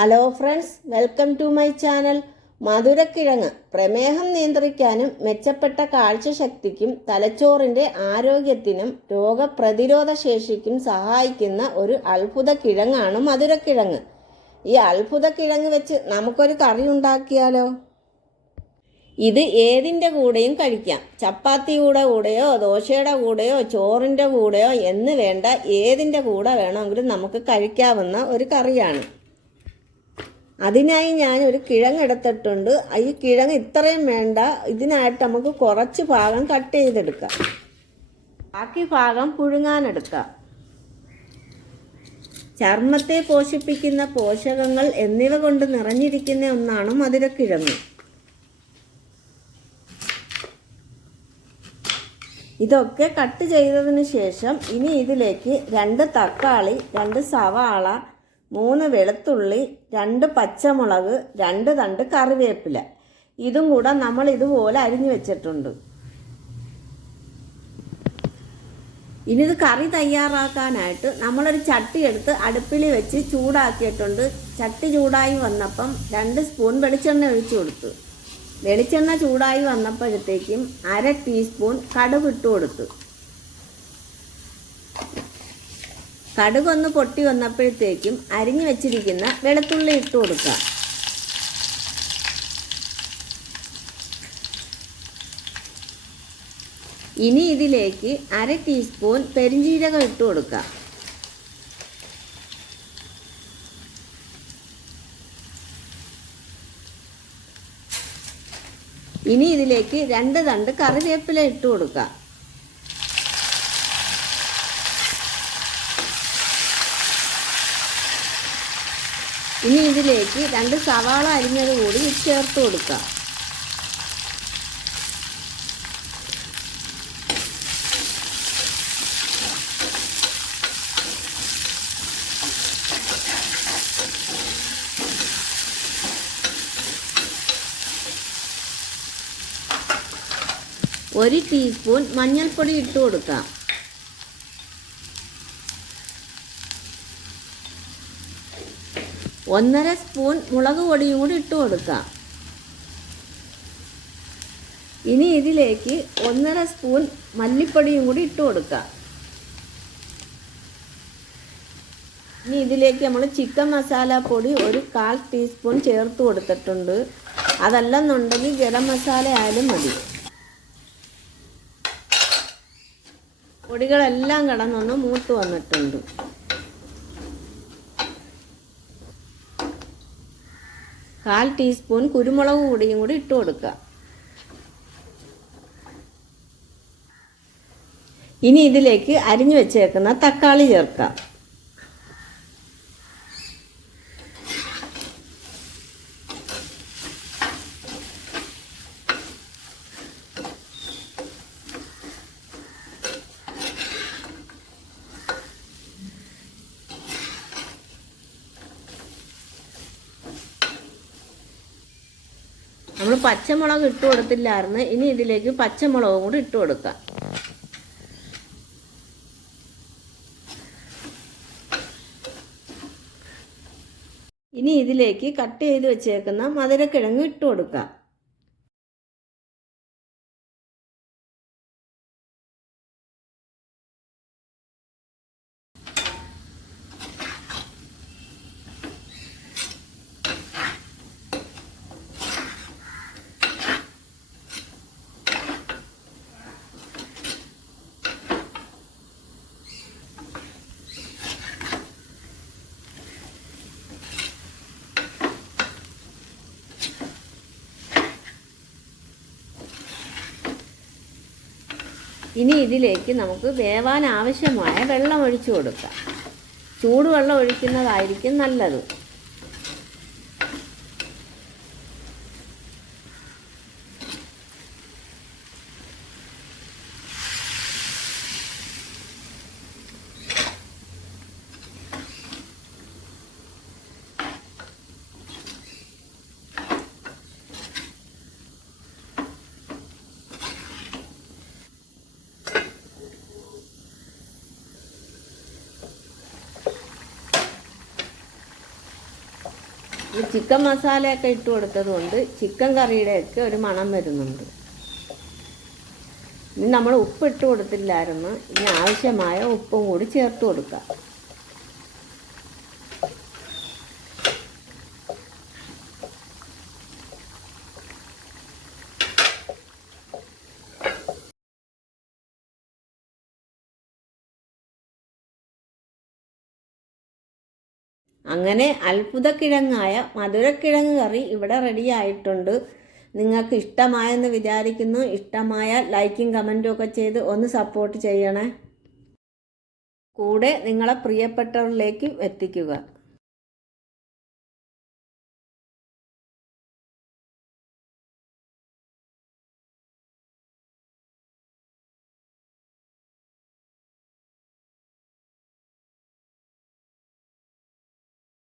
Hello friends welcome to my channel മധുരക്കിഴങ്ങ്. പ്രമേഹം നിയന്ത്രിക്കാനും മെച്ചപ്പെട്ട കാഴ്ചശക്തിക്കും തലച്ചോറിന്റെ ആരോഗ്യത്തിനും രോഗപ്രതിരോധ ശേഷിക്കും സഹായിക്കുന്ന ഒരു അത്ഭുത കിഴങ്ങാണ് മധുരക്കിഴങ്ങ്. ഈ അത്ഭുത കിഴങ്ങ് വെച്ച് നമുക്കൊരു കറി ഉണ്ടാക്കിയാലോ? ഇത് ഏതിന്റെ കൂടെയും കഴിക്കാം. ചപ്പാത്തിയുടെ കൂടെയോ ദോശയുടെ കൂടെയോ ചോറിന്റെ കൂടെയോ എന്ന് വേണ്ട ഏതിന്റെ കൂടെ വേണമെങ്കിലും നമുക്ക് കഴിക്കാവുന്ന ഒരു കറിയാണ്. അതിനായി ഞാൻ ഒരു കിഴങ്ങ് എടുത്തിട്ടുണ്ട്. ഈ കിഴങ്ങ് ഇത്രയും വേണ്ട. ഇതിനായിട്ട് നമുക്ക് കുറച്ച് ഭാഗം കട്ട് ചെയ്തെടുക്കാം. ബാക്കി ഭാഗം പുഴുങ്ങാനെടുക്കാം. ചർമ്മത്തെ പോഷിപ്പിക്കുന്ന പോഷകങ്ങൾ എന്നിവ കൊണ്ട് നിറഞ്ഞിരിക്കുന്ന ഒന്നാണ് മധുരക്കിഴങ്ങ്. ഇതൊക്കെ കട്ട് ചെയ്തതിന് ശേഷം ഇനി ഇതിലേക്ക് രണ്ട് തക്കാളി രണ്ട് സവാള മൂന്ന് വെളുത്തുള്ളി രണ്ട് പച്ചമുളക് രണ്ട് തണ്ട് കറിവേപ്പില. ഇതും കൂടെ നമ്മൾ ഇതുപോലെ അരിഞ്ഞു വെച്ചിട്ടുണ്ട്. ഇനി ഇത് കറി തയ്യാറാക്കാനായിട്ട് നമ്മളൊരു ചട്ടി എടുത്ത് അടുപ്പിൽ വെച്ച് ചൂടാക്കിയിട്ടുണ്ട്. ചട്ടി ചൂടായി വന്നപ്പം രണ്ട് സ്പൂൺ വെളിച്ചെണ്ണ ഒഴിച്ചു കൊടുത്തു. വെളിച്ചെണ്ണ ചൂടായി വന്നപ്പോഴത്തേക്കും അര ടീസ്പൂൺ കടുക് ഇട്ട് കൊടുത്തു. കടുകൊന്ന് പൊട്ടി വന്നപ്പോഴത്തേക്കും അരിഞ്ഞു വെച്ചിരിക്കുന്ന വെളുത്തുള്ളി ഇട്ട് കൊടുക്കുക. ഇനി ഇതിലേക്ക് അര ടീസ്പൂൺ പെരിഞ്ജീരകം ഇട്ട് കൊടുക്കുക. ഇനി ഇതിലേക്ക് രണ്ട് തണ്ട് കറിവേപ്പില ഇട്ട് കൊടുക്കുക. ഇനി ഇതിലേക്ക് രണ്ട് സവാള അരിഞ്ഞത് കൂടി ചേർത്ത് കൊടുക്കുക ഒരു ടീസ്പൂൺ മഞ്ഞൾപ്പൊടി ഇട്ട് കൊടുക്കാം. ഒന്നര സ്പൂൺ മുളക് പൊടിയും കൂടി ഇട്ട് കൊടുക്കാം. ഇനി ഇതിലേക്ക് ഒന്നര സ്പൂൺ മല്ലിപ്പൊടിയും കൂടി ഇട്ട് കൊടുക്കാം. ഇനി ഇതിലേക്ക് നമ്മൾ ചിക്കൻ മസാല പൊടി ഒരു കാൽ ടീസ്പൂൺ ചേർത്ത് കൊടുത്തിട്ടുണ്ട്. അതല്ലെന്നുണ്ടെങ്കിൽ ഗരം മസാല ആയാലും മതി. പൊടികളെല്ലാം കടന്നൊന്ന് മൂത്ത് വന്നിട്ടുണ്ട്. കാൽ ടീസ്പൂൺ കുരുമുളക് പൊടിയും കൂടി ഇട്ട് കൊടുക്കുക. ഇനി ഇതിലേക്ക് അരിഞ്ഞു വെച്ചേക്കുന്ന തക്കാളി ചേർക്കാം. നമ്മൾ പച്ചമുളക് ഇട്ട് കൊടുത്തില്ലായിരുന്നു. ഇനി ഇതിലേക്ക് പച്ചമുളകും കൂടി ഇട്ട് കൊടുക്കാം. ഇനി ഇതിലേക്ക് കട്ട് ചെയ്ത് വെച്ചേക്കുന്ന മധുരക്കിഴങ്ങ് ഇട്ട് കൊടുക്കാം. ഇനി ഇതിലേക്ക് നമുക്ക് വേവാൻ ആവശ്യമായ വെള്ളം ഒഴിച്ചു കൊടുക്കാം. ചൂടുവെള്ളം ഒഴിക്കുന്നതായിരിക്കും നല്ലത്. ചിക്കൻ മസാലയൊക്കെ ഇട്ട് കൊടുത്തത് കൊണ്ട് ചിക്കൻ കറിയുടെയൊക്കെ ഒരു മണം വരുന്നുണ്ട്. ഇനി നമ്മൾ ഉപ്പ് ഇട്ട് കൊടുത്തില്ലായിരുന്നു. ഇനി ആവശ്യമായ ഉപ്പും കൂടി ചേർത്ത് കൊടുക്കാം. അങ്ങനെ അത്ഭുതക്കിഴങ്ങായ മധുരക്കിഴങ്ങ് കറി ഇവിടെ റെഡിയായിട്ടുണ്ട് നിങ്ങൾക്ക് ഇഷ്ടമായെന്ന് വിചാരിക്കുന്നു. ഇഷ്ടമായ ലൈക്കും കമന്റും ഒക്കെ ചെയ്ത് ഒന്ന് സപ്പോർട്ട് ചെയ്യണേ. കൂടെ നിങ്ങളെ പ്രിയപ്പെട്ടവരിലേക്ക് എത്തിക്കുക.